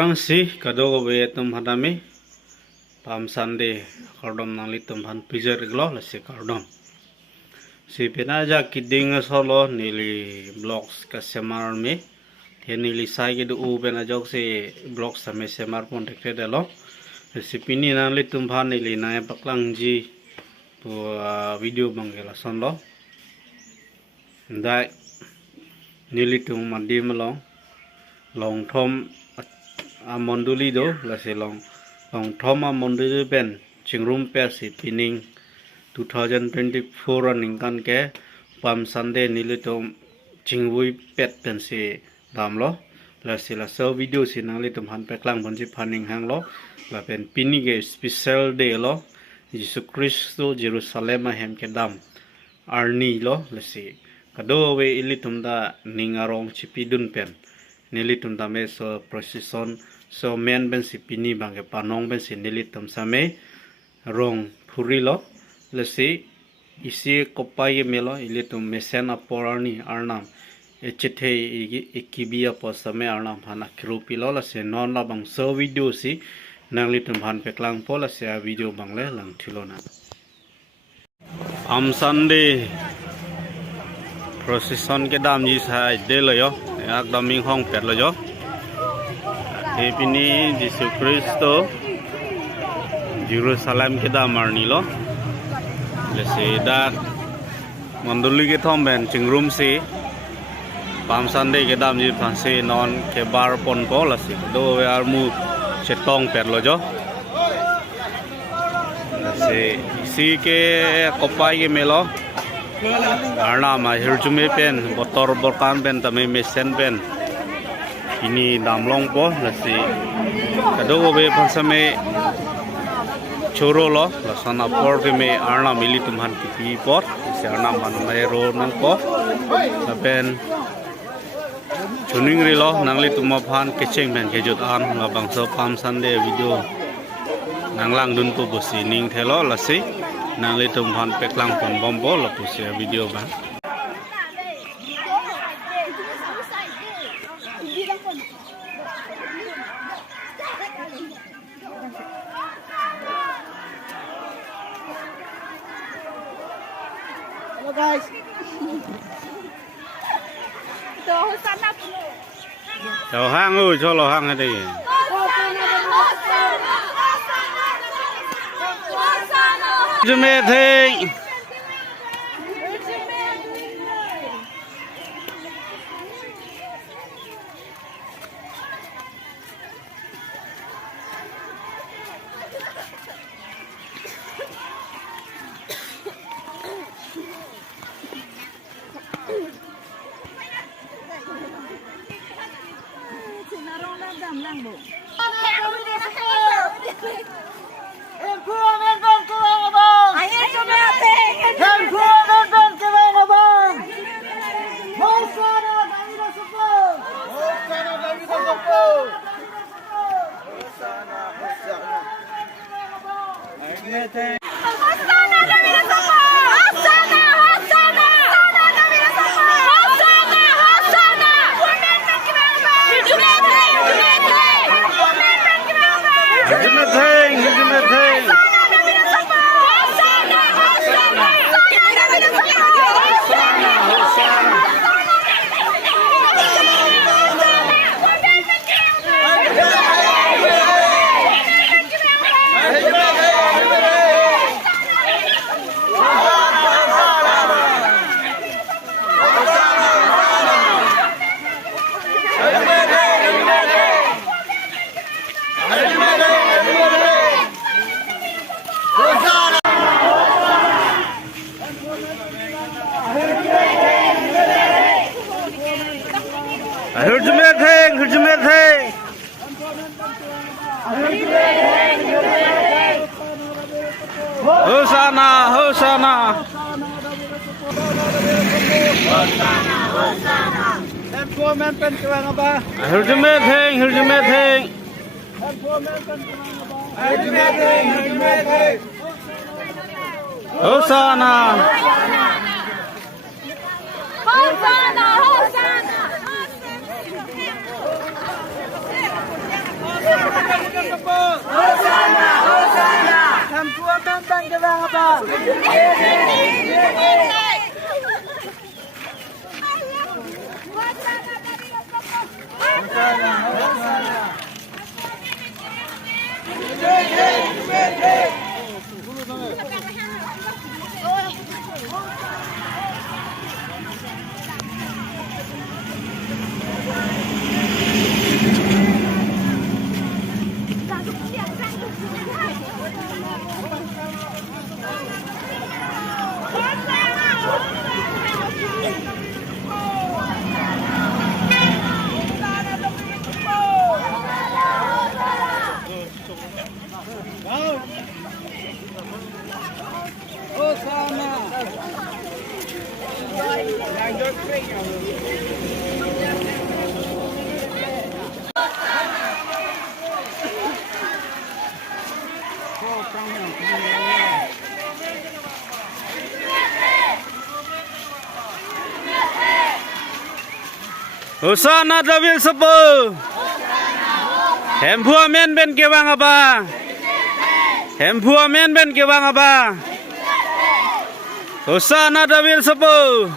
Prang si kado we tum hadami Palm Sunday kardom nang litum han pijar iglo la si kardom si penaja kiding solo nili blocks ka semar me nili sai ke u bena jok si blocks same semar pon dekte delo si pini nang litum han nili na paklang ji pu video bangela sonlo dai nili tum madim long thom monduli do la se long thom monduli ben chingrum pe si pining 2024 running kan ke Palm Sunday nilitum chingwui pet pen si damlo la se la so video si nang litum han pe klang bon si phaning hang lo la pen pini ge special day lo Jesus Christo Jerusalem hem ke dam arni lo la si kado we ilitum da ningarong chipidun pen nilitum da me so procession so men ben si pini bang ke panong ben si nilitum same rong phuri lo la si isi kopai melo ilitum mesen aporani arnam echithe ikibia posame arnam hana krupi lo la se non la bang so video si nang litum han peklang po la se video bang le lang thilona Palm Sunday procession ke dam ji sai de lo yo ak dam ming hong pet lo yo te pini Jesus Kristo Jerusalem ke dam arni lo le se da monduli ke thom ben chingrum si Palm Sunday ke dam ji phan se non ke bar pon po la si do we ar mu chetong pet lo jo se si ke kopai ke melo arna ma hirjume pen botor borkan pen tame mesen pen ini damlong po lasi kado be phasame choro lo lasana por ke me arna mili tumhan pi por se arna man me ro nang po pen chuning ri lo nangli tuma phan kecheng ben ke jot an la bangso Palm Sunday video nanglang dun po bosi ning thelo lasi nangli tum phan peklang pon bombo la pu se video ba Hello guys. Ito Hosanna puno. Chào hang ơi cho lo hang đây Jume thing Hosanna, Hosanna. Hosanna. Hosana Dabil Sepo. Hempua men ben kewang apa? Hempua men ben kewang apa? Hosana Dabil Sepo.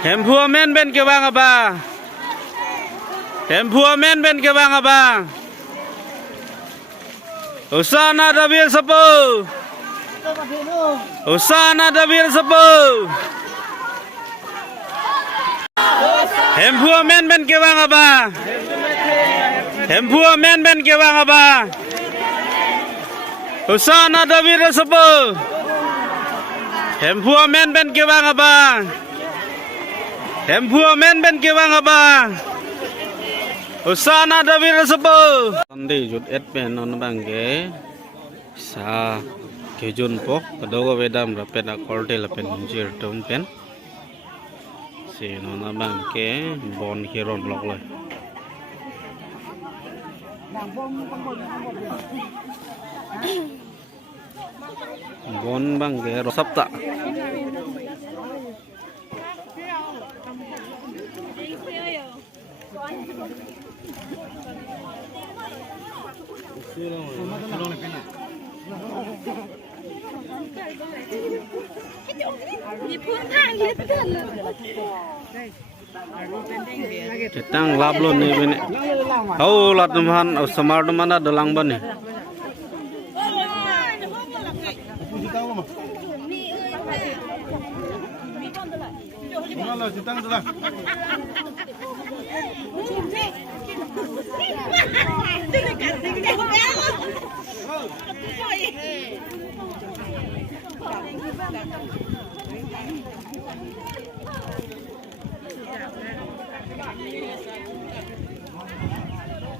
Hempua men ben kewang apa? Hempua men ben kewang apa? Hosana Dabil Sepo. Hosana Dabil Sepo. Hempua men ben kewang apa? Hempua men ben kewang apa? Hosana Dabil Sepo. Hempua men ben kewang apa? Hempua men ben kewang apa? Hosana Dabil Sepo. Andi jut et pen non bangge sa kejun pok kadogo vedam rapen akorte lapen jir tum pen si nona bangke bon hiron lok loy bon bangke rosapta Kitang lablon ni bini. Kau lat teman, semar teman ada dalang bani.